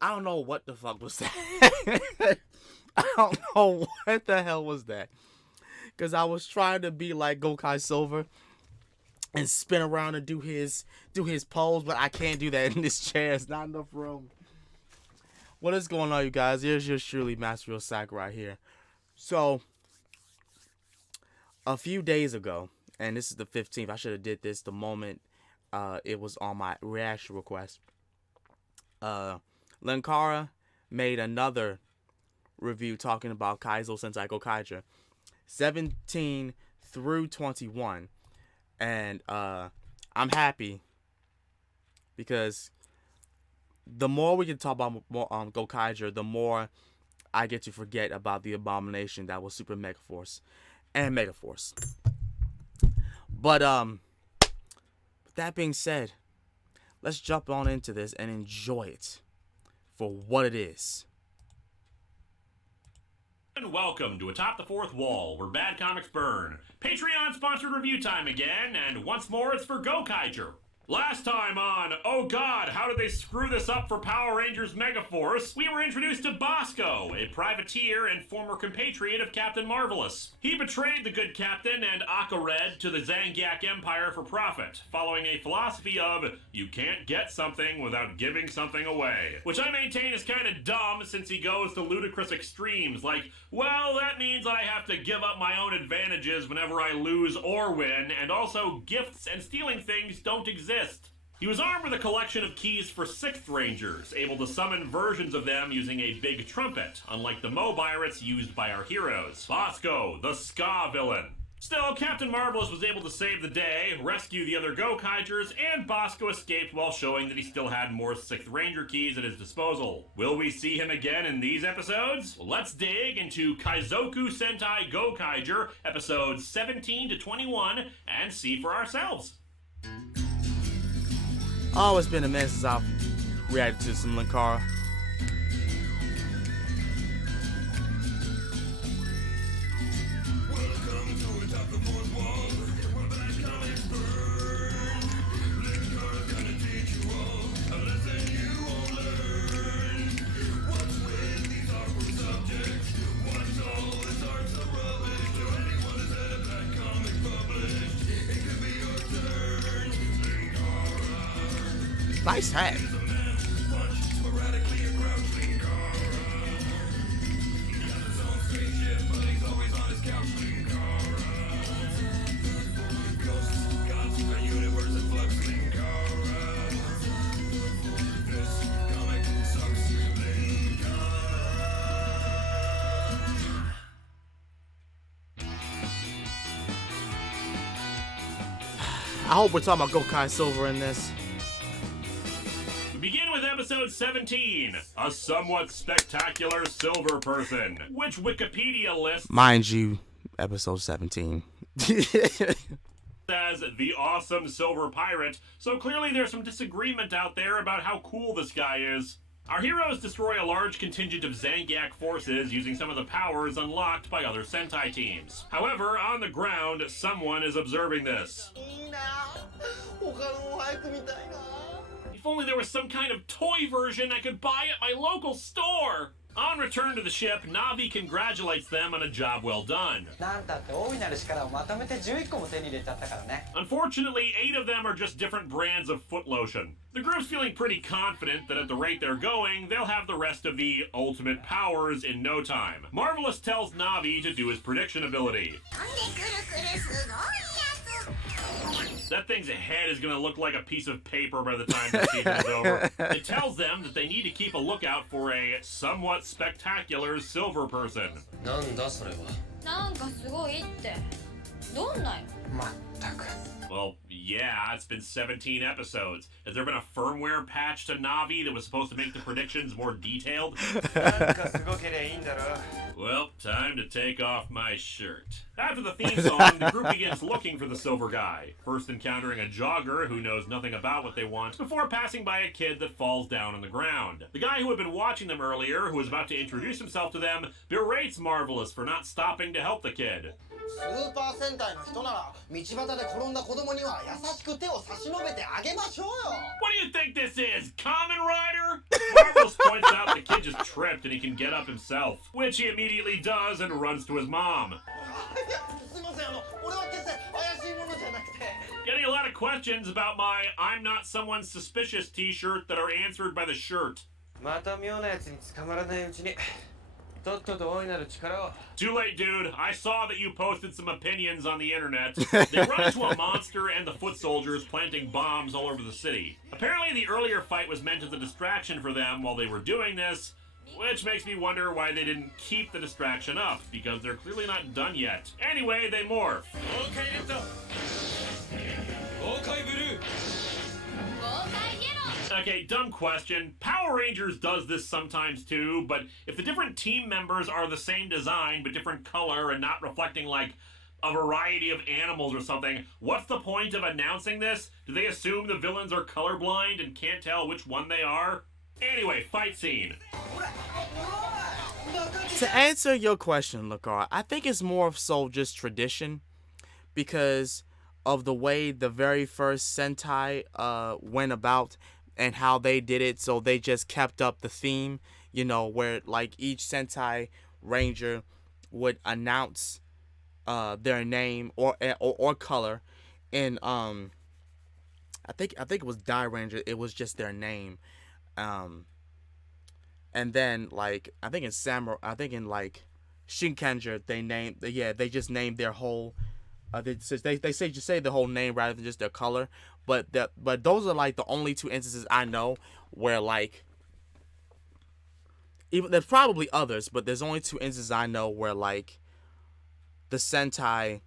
I don't know what the fuck was that. I don't know what the hell was that. Because I was trying to be like Gokai Silver and spin around and do his pose, but I can't do that in this chair. It's not enough room. What is going on, you guys? Here's your surely Master Sakurai here. So, a few days ago, and this is the 15th, I should have did this the moment it was on my reaction request. Linkara made another review talking about Kaizoku Sentai Gokaiger 17 through 21, and I'm happy because the more we can talk about Gokaiger, the more I get to forget about the abomination that was Super Megaforce and Megaforce. But that being said, let's jump on into this and enjoy it for what it is. And welcome to Atop the Fourth Wall, where bad comics burn. Patreon-sponsored review time again, and once more it's for Gokaiger. Last time on, oh god, how did they screw this up for Power Rangers Megaforce? We were introduced to Bosco, a privateer and former compatriot of Captain Marvelous. He betrayed the good captain and Akared to the Zangiak Empire for profit, following a philosophy of, you can't get something without giving something away. Which I maintain is kind of dumb since he goes to ludicrous extremes, like, well, that means I have to give up my own advantages whenever I lose or win, and also gifts and stealing things don't exist. He was armed with a collection of keys for 6th Rangers, able to summon versions of them using a big trumpet, unlike the Mobirates used by our heroes. Bosco, the ska villain. Still, Captain Marvelous was able to save the day, rescue the other Gokaigers, and Bosco escaped while showing that he still had more 6th Ranger keys at his disposal. Will we see him again in these episodes? Well, let's dig into Kaizoku Sentai Gokaiger, episodes 17 to 21, and see for ourselves. Oh, it's been a minute since I've reacted to some Linkara. Welcome to Atop the Fourth Wall, where bad comics burn. Linkara's gonna teach you all a lesson you won't learn. What's with these awkward subjects? What's all this art's of rubbish? To anyone who's had a bad comic published, it could be your turn. Linkara. Nice hat. He's a man who punch, sporadically a grouch. Linkara. He has his own spaceship, but he's always on his couch. Linkara. Ghosts, gods, a universe in flux. Linkara. This comic sucks. Linkara. I hope we're talking about Gokai Silver in this. We begin with episode 17, a somewhat spectacular silver person, which Wikipedia lists Mind you, episode 17. as the awesome silver pirate, so clearly there's some disagreement out there about how cool this guy is. Our heroes destroy a large contingent of Zangiak forces using some of the powers unlocked by other Sentai teams. However, on the ground, someone is observing this. If only there was some kind of toy version I could buy at my local store! On return to the ship, Navi congratulates them on a job well done. なんたって大いなる力をまとめて11個も手に入れちゃったからね。 Unfortunately, 8 of them are just different brands of foot lotion. The group's feeling pretty confident that at the rate they're going, they'll have the rest of the ultimate powers in no time. Marvelous tells Navi to do his prediction ability. That thing's head is going to look like a piece of paper by the time the season is over. It tells them that they need to keep a lookout for a somewhat spectacular silver person. なんだそれは。なんかすごいって。どんなよ。まったく。 Well, yeah, it's been 17 episodes. Has there been a firmware patch to Navi that was supposed to make the predictions more detailed? なんかすごけりゃいいんだろ。 Well, time to take off my shirt. After the theme song, the group begins looking for the silver guy, first encountering a jogger who knows nothing about what they want, before passing by a kid that falls down on the ground. The guy who had been watching them earlier, who was about to introduce himself to them, berates Marvelous for not stopping to help the kid. スーパー戦隊の人なら道端で転んだ子供には優しく手を差し伸べてあげましょうよ。 What do you think this is, Kamen Rider? Marvelous points out the kid just tripped and he can get up himself, which he immediately does and runs to his mom. いやすいません俺は決して怪しいものじゃなくて Getting a lot of questions about my I'm not someone suspicious t-shirt that are answered by the shirt. また妙なやつに捕まらないうちにとっとと大いなる力を Too late, dude. I saw that you posted some opinions on the internet. They run into a monster and the foot soldiers planting bombs all over the city. Apparently, the earlier fight was meant as a distraction for them while they were doing this, which makes me wonder why they didn't keep the distraction up, because they're clearly not done yet. Anyway, they morph. 豪快レッド豪快ブルー Okay, dumb question. Power Rangers does this sometimes too, but if the different team members are the same design but different color and not reflecting like a variety of animals or something, what's the point of announcing this? Do they assume the villains are colorblind and can't tell which one they are? Anyway, fight scene. To answer your question, Linkara, I think it's more so just tradition because of the way the very first Sentai went about and how they did it. So they just kept up the theme, you know, where like each Sentai Ranger would announce their name or color. And I think it was Die Ranger. It was just their name. And then like I think in like Shinkenger they just named their whole they just say the whole name rather than just their color. But those are like the only two instances I know where like even there's probably others, but there's only two instances I know where like the Sentai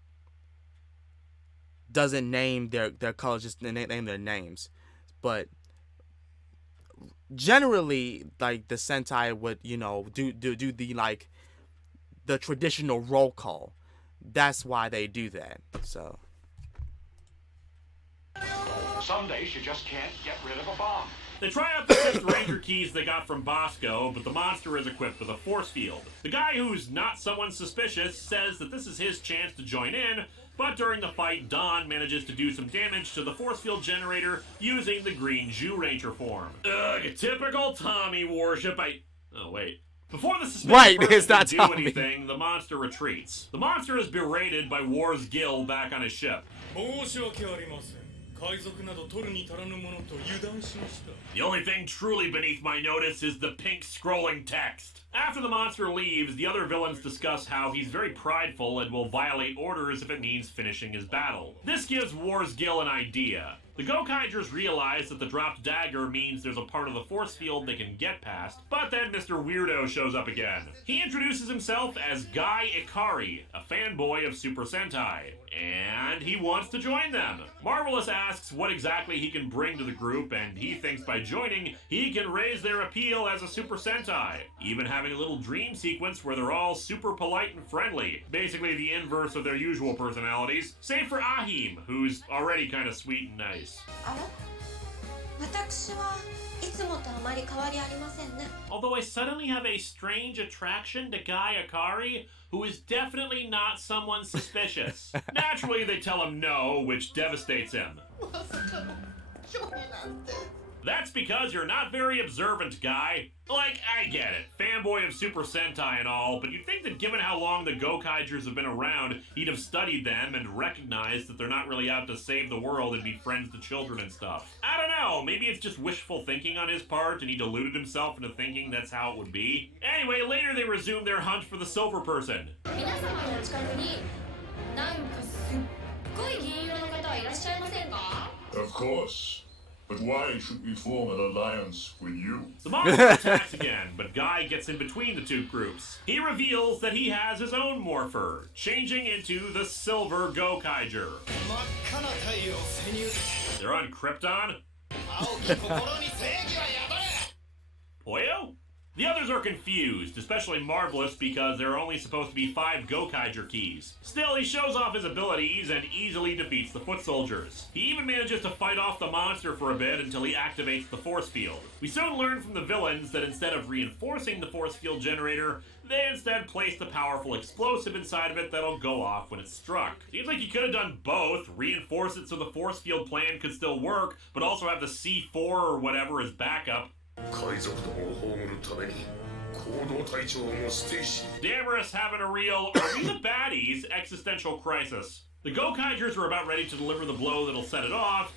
doesn't name their colors, just name their names. But generally, like the Sentai would, you know, do the like the traditional roll call. That's why they do that. So some days you just can't get rid of a bomb. They try out the 6 Ranger keys they got from Bosco, but the monster is equipped with a force field. The guy who's not someone suspicious says that this is his chance to join in, but during the fight, Don manages to do some damage to the force field generator using the green Jew Ranger form. Ugh, a typical Tommy worship. Oh, wait. Before the suspicious person can do anything, the monster retreats. The monster is berated by War's Gill back on his ship. 申し訳ありません海賊など取るに足らぬものと油断しました The only thing truly beneath my notice is the pink scrolling text. After the monster leaves, the other villains discuss how he's very prideful and will violate orders if it means finishing his battle. This gives War's Gill an idea. The Gokaigers realize that the dropped dagger means there's a part of the force field they can get past, but then Mr. Weirdo shows up again. He introduces himself as Guy Ikari, a fanboy of Super Sentai, and he wants to join them. Marvelous asks what exactly he can bring to the group, and he thinks by joining, he can raise their appeal as a Super Sentai, even having a little dream sequence where they're all super polite and friendly, basically the inverse of their usual personalities, save for Ahim, who's already kind of sweet and nice. あら私はいつもとあまり変わりありませんね Although I suddenly have a strange attraction to Guy Ikari, who is definitely not someone suspicious. Naturally, they tell him no, which devastates him. まさかの興味なんて That's because you're not very observant, Guy. Like, I get it. Fanboy of Super Sentai and all, but you'd think that given how long the Gokaigers have been around, he'd have studied them and recognized that they're not really out to save the world and be friends to children and stuff. I don't know, maybe it's just wishful thinking on his part and he deluded himself into thinking that's how it would be. Anyway, later they resume their hunt for the silver person. 皆様のお近くになんかすっごい銀色の方はいらっしゃいませんか Of course But why should we form an alliance with you? The monster attacks again, but Guy gets in between the two groups. He reveals that he has his own morpher, changing into the Silver Gokaiger. 真っ赤な太陽潜入 They're on Krypton? 青き心に正義は宿れ Poyo? The others are confused, especially Marvelous because there are only supposed to be 5 Gokaiger keys. Still, he shows off his abilities and easily defeats the foot soldiers. He even manages to fight off the monster for a bit until he activates the force field. We soon learn from the villains that instead of reinforcing the force field generator, they instead placed a powerful explosive inside of it that'll go off when it's struck. Seems like he could have done both, reinforce it so the force field plan could still work, but also have the C4 or whatever as backup. 海賊どもを葬るために行動隊長もステイシー Damaris having a real "Are we the baddies?" existential crisis. The Gokaigers are about ready to deliver the blow that'll set it off,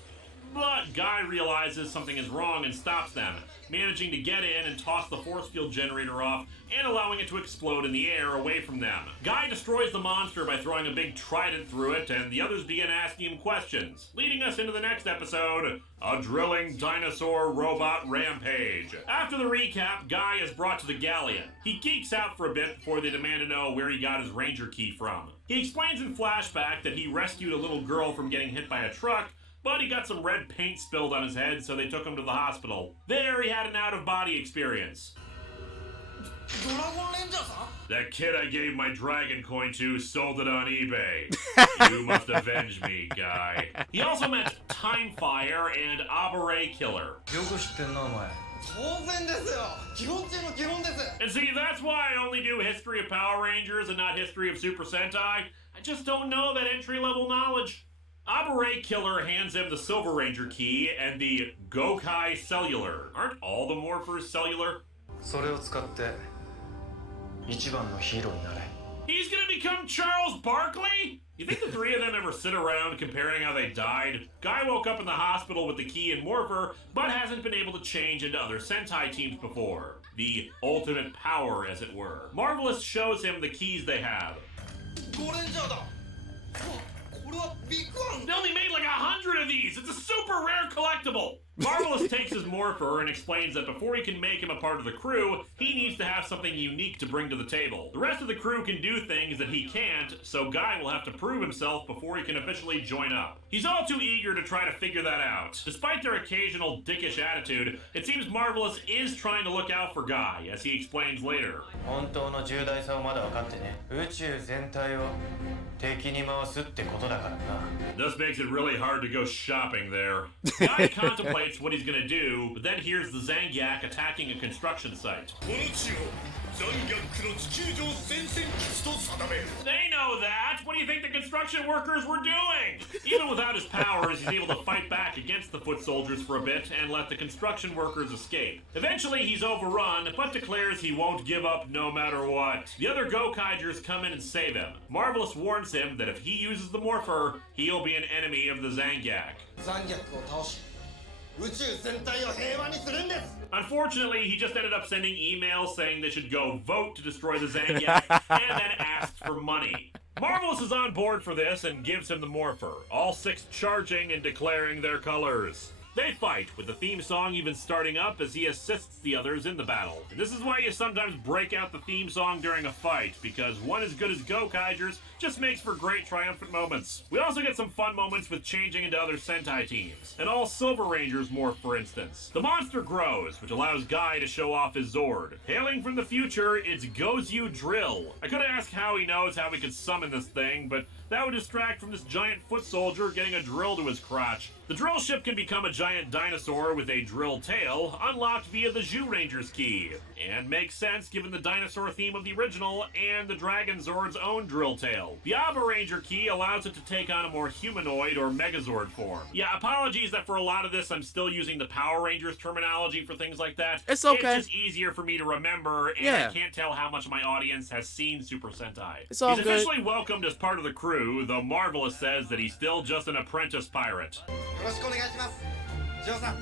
but Guy realizes something is wrong and stops them, managing to get in and toss the force field generator off and allowing it to explode in the air away from them. Guy destroys the monster by throwing a big trident through it, and the others begin asking him questions, leading us into the next episode, a drilling dinosaur robot rampage. After the recap, Guy is brought to the Galleon. He geeks out for a bit before they demand to know where he got his ranger key from. He explains in flashback that he rescued a little girl from getting hit by a truck, but he got some red paint spilled on his head, so they took him to the hospital. There, he had an out-of-body experience. ドラゴンレンジャーさん That kid I gave my dragon coin to sold it on eBay. You must avenge me, Guy. He also meant Time Fire and Abare Killer. よく知ってんなお前。当然ですよ基本中の基本です And see, that's why I only do History of Power Rangers and not History of Super Sentai. I just don't know that entry-level knowledge. Abare Killer hands him the Silver Ranger key and the Gokai Cellular. Aren't all the morphers cellular? それを使って一番のヒーローになれ。 He's gonna become Charles Barkley? You think the three of them ever sit around comparing how they died? Guy woke up in the hospital with the key and morpher, but hasn't been able to change into other Sentai teams before. The ultimate power, as it were. Marvelous shows him the keys they have. ゴレンジャーだこれはビッグワン They only made like 100 of these! It's a super rare collectible! Marvelous takes his morpher and explains that before he can make him a part of the crew, he needs to have something unique to bring to the table. The rest of the crew can do things that he can't, so Guy will have to prove himself before he can officially join up. He's all too eager to try to figure that out. Despite their occasional dickish attitude, it seems Marvelous is trying to look out for Guy, as he explains later. 本当の重大さをまだ分かってね。宇宙全体を敵に回すってことだからな。 This makes it really hard to go shopping there. Guy contemplates what he's gonna do, but then hears the Zangiak attacking a construction site. この地をザンギャックの地球上戦線基地と定める They know that! What do you think the construction workers were doing? Even without his powers, he's able to fight back against the foot soldiers for a bit and let the construction workers escape. Eventually, he's overrun, but declares he won't give up no matter what. The other Gokaigers come in and save him. Marvelous warns him that if he uses the morpher, he'll be an enemy of the Zangiak. ザンギャックを倒し宇宙全体を平和にするんです Unfortunately, he just ended up sending emails saying they should go vote to destroy the Zangiak and then asked for money. Marvelous is on board for this and gives him the morpher, all six charging and declaring their colors. They fight, with the theme song even starting up as he assists the others in the battle. And this is why you sometimes break out the theme song during a fight, because one as good as Gokaigers just makes for great triumphant moments. We also get some fun moments with changing into other Sentai teams. An all Silver Rangers morph, for instance. The monster grows, which allows Guy to show off his Zord. Hailing from the future, it's Gozu Drill. I could ask how he knows how we could summon this thing, but that would distract from this giant foot soldier getting a drill to his crotch. The drill ship can become a giant dinosaur with a drill tail, unlocked via the Zhu Ranger's key. And makes sense given the dinosaur theme of the original and the Dragon Zord's own drill tail. The Abba Ranger key allows it to take on a more humanoid or Megazord form. Yeah, apologies that for a lot of this I'm still using the Power Rangers terminology for things like that. It's okay. It's just easier for me to remember, and Yeah. I can't tell how much my audience has seen Super Sentai. It's all He's good. officially welcomed as part of the crew, though Marvelous says that he's still just an apprentice pirate. よろしくお願いしますジョーさん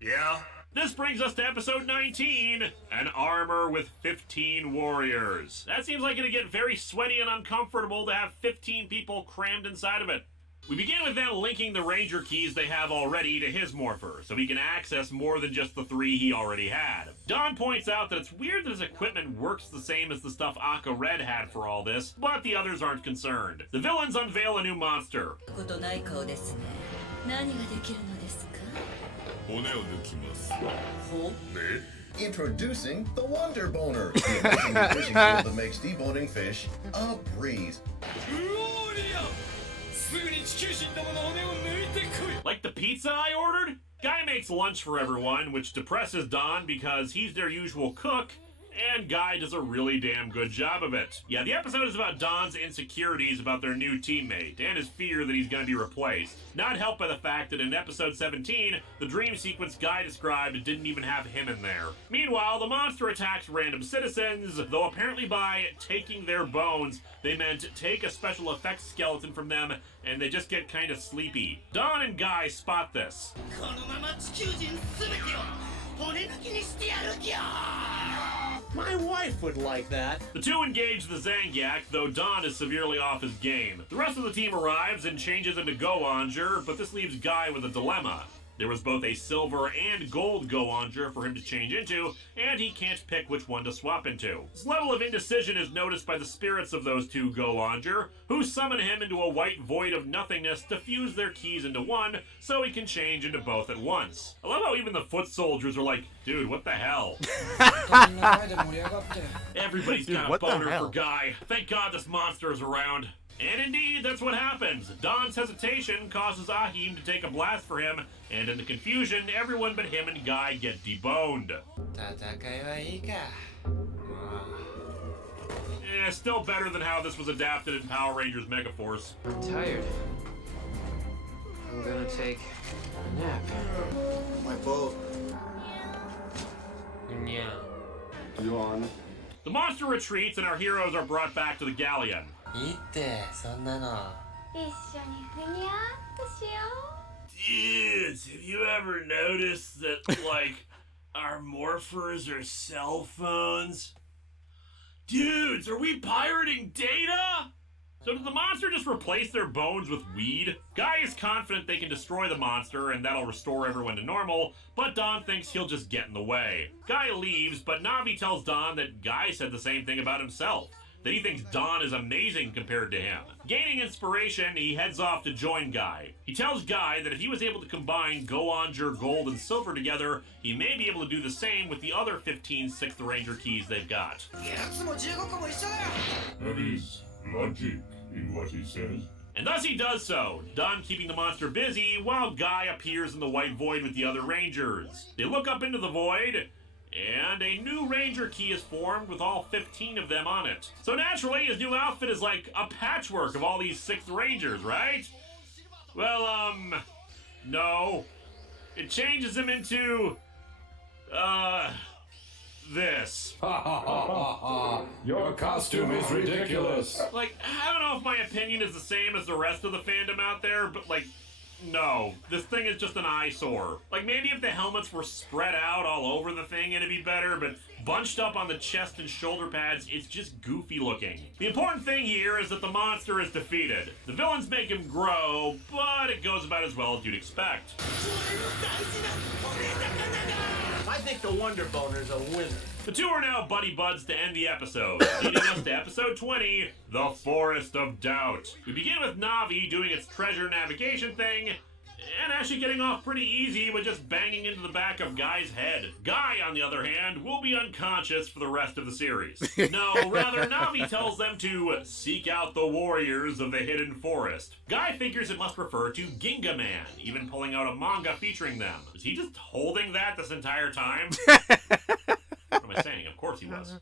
Yeah? This brings us to episode 19, an armor with 15 warriors. That seems like it'd get very sweaty and uncomfortable to have 15 people crammed inside of it. We begin with them linking the ranger keys they have already to his morpher, so he can access more than just the 3 he already had. Don points out that it's weird that his equipment works the same as the stuff Aka Red had for all this, but the others aren't concerned. The villains unveil a new monster. ことない顔ですね。何ができるのですか？骨を抜きますほ？ Introducing the Wonder Boner, the amazing fishing tool that makes deboning fish a breeze. うおーりゃすぐに地球人どもの骨を抜いてこい Like the pizza I ordered? Guy makes lunch for everyone, which depresses Don because he's their usual cook, and Guy does a really damn good job of it. Yeah, the episode is about Don's insecurities about their new teammate, and his fear that he's going to be replaced. Not helped by the fact that in episode 17, the dream sequence Guy described didn't even have him in there. Meanwhile, the monster attacks random citizens, though apparently by taking their bones, they meant take a special effects skeleton from them, and they just get kind of sleepy. Don and Guy spot this. My wife would like that. The two engage the Zangiak, though Don is severely off his game. The rest of the team arrives and changes into Go-Onger, but this leaves Guy with a dilemma. There was both a silver and gold Go-Onger for him to change into, and he can't pick which one to swap into. This level of indecision is noticed by the spirits of those two Go-Onger, who summon him into a white void of nothingness to fuse their keys into one, so he can change into both at once. I love how even the foot soldiers are like, dude, what the hell? Everybody's Dude, got a what the boner hell? for Guy. Thank God this monster is around. And indeed, that's what happens. Don's hesitation causes Ahim to take a blast for him, and in the confusion, everyone but him and Guy get deboned. Still better than how this was adapted in Power Rangers Megaforce. I'm tired. I'm gonna take a nap. My boat. Yeah. The monster retreats and our heroes are brought back to the galleon. いいってそんなの。一緒にふにゃっとしよ Dudes, have you ever noticed that, like, our morphers are cell phones? Dudes, are we pirating data? So did the monster just replace their bones with weed? Guy is confident they can destroy the monster and that'll restore everyone to normal, but Don thinks he'll just get in the way. Guy leaves, but Navi tells Don that Guy said the same thing about himself, that he thinks Don is amazing compared to him. Gaining inspiration, he heads off to join Guy. He tells Guy that if he was able to combine Go-Onger, Gold, and Silver together, he may be able to do the same with the other 15 6th Ranger keys they've got. やつも15個も一緒だよ。 There is logic in what he says. And thus he does so, Don keeping the monster busy while Guy appears in the white void with the other Rangers. They look up into the void, and a new Ranger key is formed with all 15 of them on it. So naturally, his new outfit is like a patchwork of all these 6th Rangers, right? Well, no. It changes him into, this. Your costume is ridiculous. Like, I don't know if my opinion is the same as the rest of the fandom out there, but like, no. This thing is just an eyesore. Like, maybe if the helmets were spread out all over the thing, it'd be better, but bunched up on the chest and shoulder pads, it's just goofy looking. The important thing here is that the monster is defeated. The villains make him grow, but it goes about as well as you'd expect. I think the Wonder Boner's a winner. The two are now buddy buds to end the episode, leading us to episode 20, The Forest of Doubt. We begin with Navi doing its treasure navigation thing, and actually getting off pretty easy with just banging into the back of Guy's head. Guy, on the other hand, will be unconscious for the rest of the series. No, rather, Navi tells them to seek out the warriors of the hidden forest. Guy figures it must refer to Ginga Man, even pulling out a manga featuring them. Is he just holding that this entire time? What am I saying? Of course he was.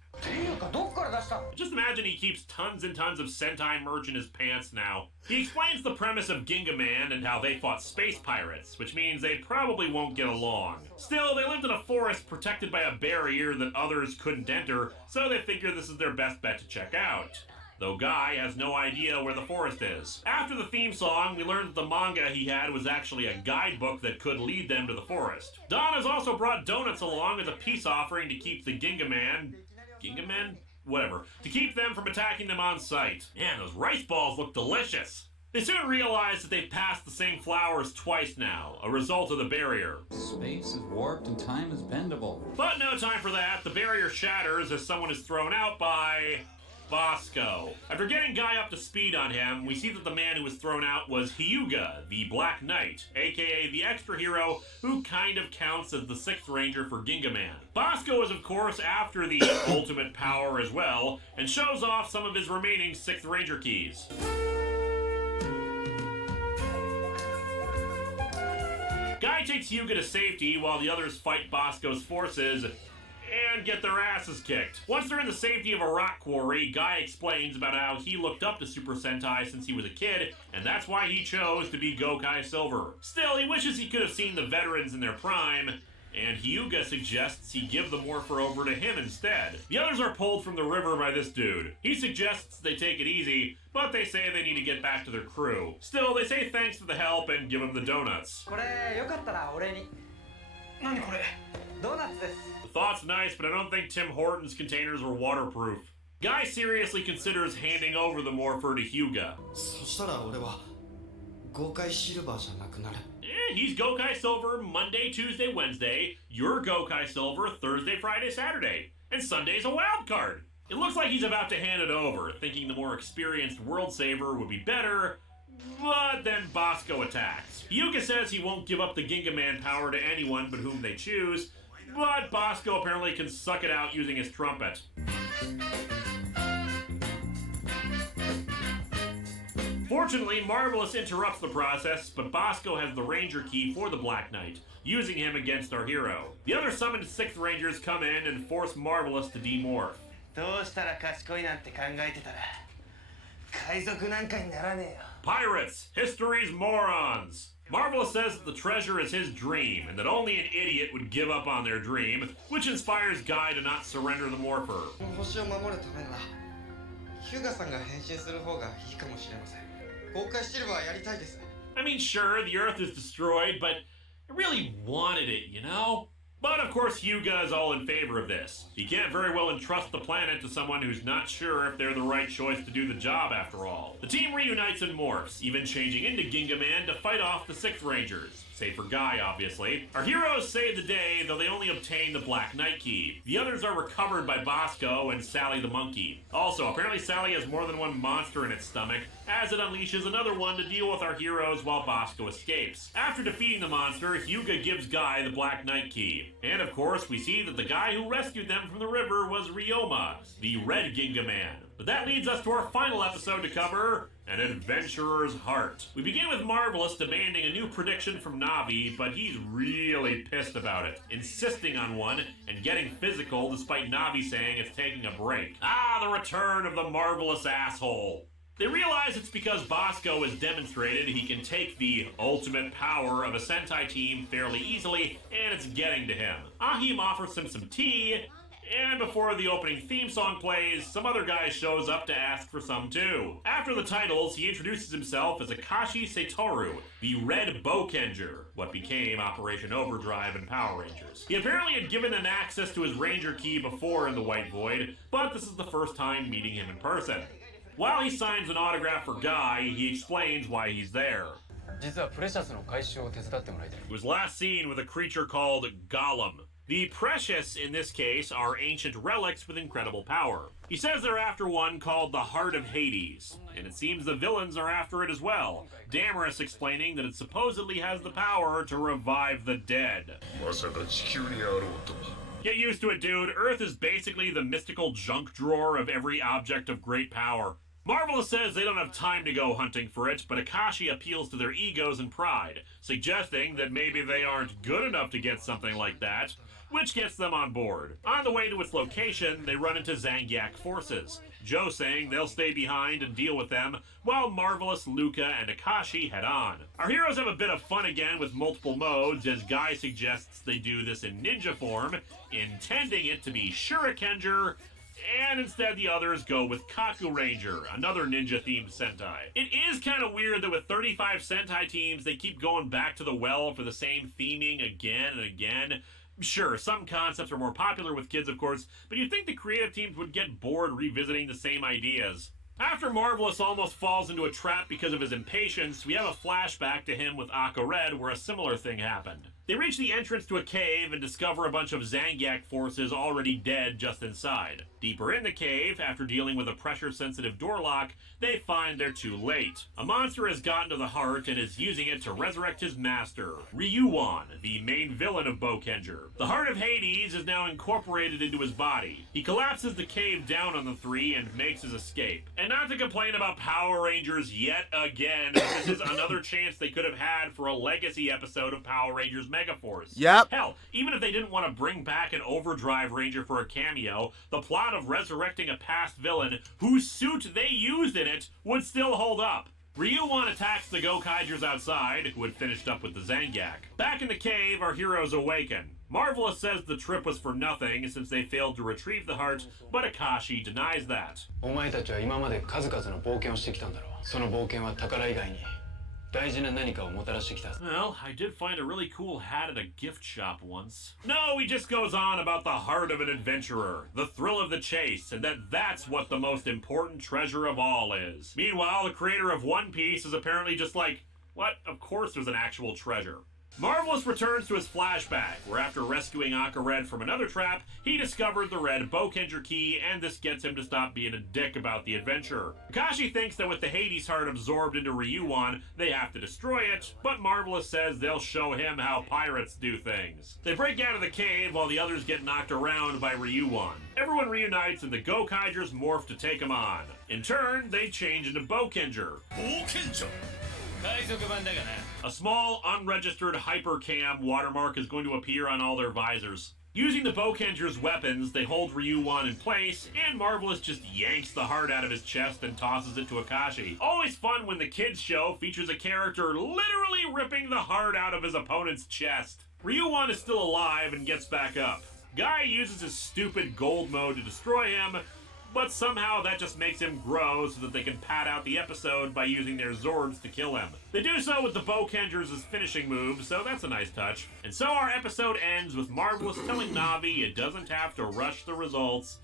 Just imagine he keeps tons and tons of Sentai merch in his pants now. He explains the premise of Ginga Man and how they fought space pirates, which means they probably won't get along. Still, they lived in a forest protected by a barrier that others couldn't enter, so they figure this is their best bet to check out. Though Guy has no idea where the forest is. After the theme song, we learned that the manga he had was actually a guidebook that could lead them to the forest. Don has also brought donuts along as a peace offering to keep the Ginga Men? Whatever. To keep them from attacking them on sight. Man, those rice balls look delicious. They soon realize that they've passed the same flowers twice now, a result of the barrier. Space is warped and time is bendable. But no time for that. The barrier shatters as someone is thrown out by Bosco. After getting Guy up to speed on him, we see that the man who was thrown out was Hyuga, the Black Knight, aka the extra hero who kind of counts as the 6th Ranger for Ginga Man. Bosco is of course after the ultimate power as well, and shows off some of his remaining 6th Ranger keys. Guy takes Hyuga to safety while the others fight Bosco's forces, and get their asses kicked. Once they're in the safety of a rock quarry, Guy explains about how he looked up to Super Sentai since he was a kid, and that's why he chose to be Gokai Silver. Still, he wishes he could have seen the veterans in their prime, and Hyuga suggests he give the morpher over to him instead. The others are pulled from the river by this dude. He suggests they take it easy, but they say they need to get back to their crew. Still, they say thanks for the help and give him the donuts. The thought's nice, but I don't think Tim Horton's containers were waterproof. Guy seriously considers handing over the morpher to Hyuga. He's Gokai Silver Monday, Tuesday, Wednesday. You're Gokai Silver Thursday, Friday, Saturday. And Sunday's a wild card. It looks like he's about to hand it over, thinking the more experienced World Saver would be better, but then Bosco attacks. Hyuga says he won't give up the Ginga Man power to anyone but whom they choose, but Bosco apparently can suck it out using his trumpet. Fortunately, Marvelous interrupts the process, but Bosco has the Ranger key for the Black Knight, using him against our hero. The other summoned 6th Rangers come in and force Marvelous to demorph. Pirates! History's morons! Marvelous says that the treasure is his dream, and that only an idiot would give up on their dream, which inspires Guy to not surrender the morpher. I mean, sure, the Earth is destroyed, but I really wanted it, you know? But of course, Hyuga is all in favor of this. He can't very well entrust the planet to someone who's not sure if they're the right choice to do the job after all. The team reunites and morphs, even changing into Ginga Man to fight off the 6th Rangers. Save for Guy, obviously. Our heroes save the day, though they only obtain the Black Knight key. The others are recovered by Bosco and Sally the monkey. Also, apparently Sally has more than one monster in its stomach, as it unleashes another one to deal with our heroes while Bosco escapes. After defeating the monster, Hyuga gives Guy the Black Knight key. And of course, we see that the guy who rescued them from the river was Ryoma, the Red Ginga Man. But that leads us to our final episode to cover, An Adventurer's Heart. We begin with Marvelous demanding a new prediction from Navi, but he's really pissed about it, insisting on one and getting physical despite Navi saying it's taking a break. Ah, the return of the Marvelous asshole. They realize it's because Bosco has demonstrated he can take the ultimate power of a Sentai team fairly easily, and it's getting to him. Ahim offers him some tea, and before the opening theme song plays, some other guy shows up to ask for some too. After the titles, he introduces himself as Akashi Satoru, the Red Bokenger, what became Operation Overdrive and Power Rangers. He apparently had given them access to his Ranger key before in the White Void, but this is the first time meeting him in person. While he signs an autograph for Guy, he explains why he's there. He was last seen with a creature called Golem. The Precious, in this case, are ancient relics with incredible power. He says they're after one called the Heart of Hades, and it seems the villains are after it as well. Damaris explaining that it supposedly has the power to revive the dead. Get used to it, dude. Earth is basically the mystical junk drawer of every object of great power. Marvelous says they don't have time to go hunting for it, but Akashi appeals to their egos and pride, suggesting that maybe they aren't good enough to get something like that, which gets them on board. On the way to its location, they run into Zangiak forces, Joe saying they'll stay behind and deal with them, while Marvelous, Luca, and Akashi head on. Our heroes have a bit of fun again with multiple modes, as Guy suggests they do this in ninja form, intending it to be Shurikenger, and instead the others go with Kaku Ranger, another ninja-themed Sentai. It is kind of weird that with 35 Sentai teams, they keep going back to the well for the same theming again and again. Sure, some concepts are more popular with kids, of course, but you'd think the creative teams would get bored revisiting the same ideas. After Marvelous almost falls into a trap because of his impatience, we have a flashback to him with Aqua Red where a similar thing happened. They reach the entrance to a cave and discover a bunch of Zangiak forces already dead just inside. Deeper in the cave, after dealing with a pressure-sensitive door lock, they find they're too late. A monster has gotten to the heart and is using it to resurrect his master, Ryuan, the main villain of Bokenger. The Heart of Hades is now incorporated into his body. He collapses the cave down on the three and makes his escape. And not to complain about Power Rangers yet again, this is another chance they could have had for a legacy episode of Power Rangers Megaforce. Yep. Hell, even if they didn't want to bring back an Overdrive Ranger for a cameo, the plot of resurrecting a past villain whose suit they used in it would still hold up. Ryuan attacks the Gokaigers outside, who had finished up with the Zangak. Back in the cave, our heroes awaken. Marvelous says the trip was for nothing since they failed to retrieve the heart, but Akashi denies that. お前たちは今まで数々の冒険をしてきたんだろう。その冒険は宝以外に大事な何かをもたらしてきた。 Well, I did find a really cool hat at a gift shop once. No, he just goes on about the heart of an adventurer, the thrill of the chase, and that's what the most important treasure of all is. Meanwhile, the creator of One Piece is apparently just like, what? Of course there's an actual treasure. Marvelous returns to his flashback, where after rescuing Akared from another trap, he discovered the red Bokenger key, and this gets him to stop being a dick about the adventure. Kakashi thinks that with the Hades heart absorbed into Ryuan, they have to destroy it, but Marvelous says they'll show him how pirates do things. They break out of the cave while the others get knocked around by Ryuan. Everyone reunites and the Gokaigers morph to take him on. In turn, they change into Bokenger. A small, unregistered hypercam watermark is going to appear on all their visors. Using the Bokenger's weapons, they hold Ryuan in place, and Marvelous just yanks the heart out of his chest and tosses it to Akashi. Always fun when the kids' show features a character literally ripping the heart out of his opponent's chest. Ryuan is still alive and gets back up. Guy uses his stupid gold mode to destroy him, but somehow that just makes him grow so that they can pad out the episode by using their Zords to kill him. They do so with the Bokengers as finishing move, so that's a nice touch. And so our episode ends with Marvelous telling Navi it doesn't have to rush the results,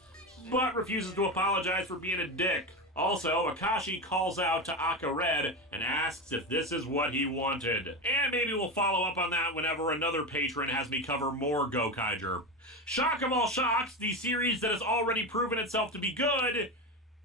but refuses to apologize for being a dick. Also, Akashi calls out to Akared and asks if this is what he wanted. And maybe we'll follow up on that whenever another patron has me cover more Gokaiger. Shock of all shocks, the series that has already proven itself to be good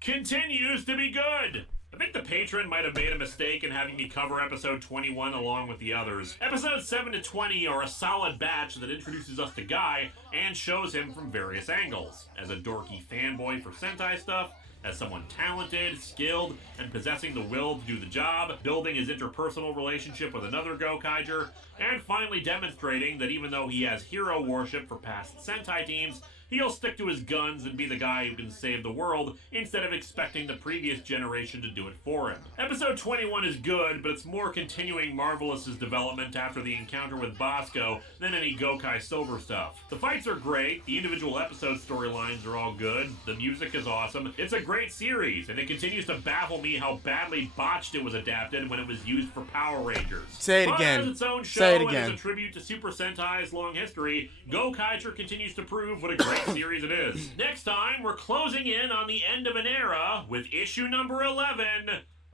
continues to be good. I think the patron might have made a mistake in having me cover episode 21 along with the others. Episodes 7 to 20 are a solid batch that introduces us to Guy and shows him from various angles. As a dorky fanboy for Sentai stuff, as someone talented, skilled, and possessing the will to do the job, building his interpersonal relationship with another Gokaiger, and finally demonstrating that even though he has hero worship for past Sentai teams, he'll stick to his guns and be the guy who can save the world instead of expecting the previous generation to do it for him. Episode 21 is good, but it's more continuing Marvelous's development after the encounter with Bosco than any Gokai Silver stuff. The fights are great, the individual episode storylines are all good, the music is awesome, it's a great series, and it continues to baffle me how badly botched it was adapted when it was used for Power Rangers. Say it But again. as its own show Say it and as again. a tribute to Super Sentai's long history, Gokaiger continues to prove what a great series it is. Next time, we're closing in on the end of an era with issue number 11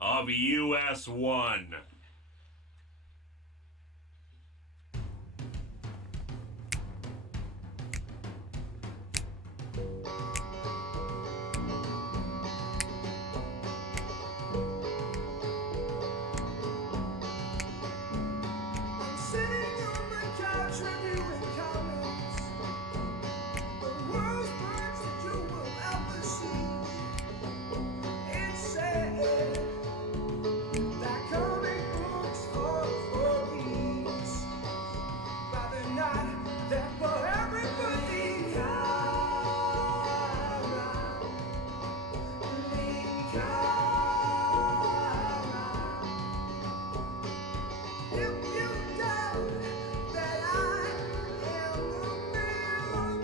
of US 1. Sitting on my couch reviewing comics, the worst words that you will ever see. It's sad that comic books are for geeks, but they're not. They're for everybody. If you doubt that I am a man, I am a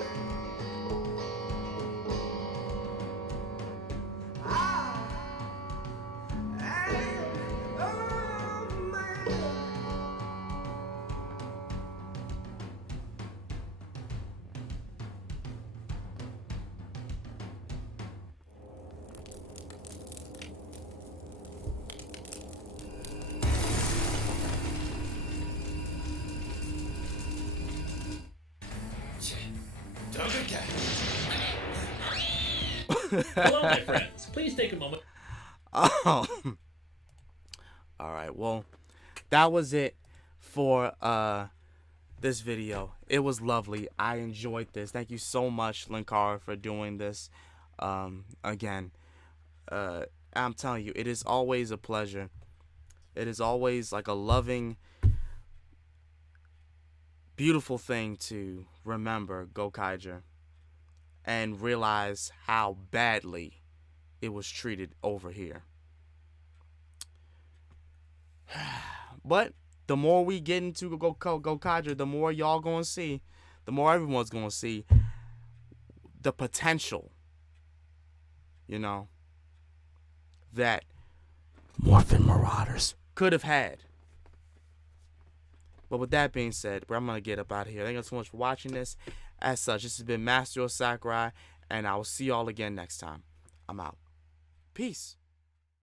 man. Hello, my friends. Please take a moment. Oh. All right. Well, that was it for this video. It was lovely. I enjoyed this. Thank you so much, Linkara, for doing this. Again, I'm telling you, it is always a pleasure. It is always like a loving beautiful thing to remember Gokaiger and realize how badly it was treated over here. But the more we get into Gokaiger, the more y'all gonna see, the more everyone's gonna see the potential, you know, that Morphin Marauders could have had. But with that being said, I'm going to get up out of here. Thank you so much for watching this. As such, this has been Master of Sakurai, and I will see y'all again next time. I'm out. Peace.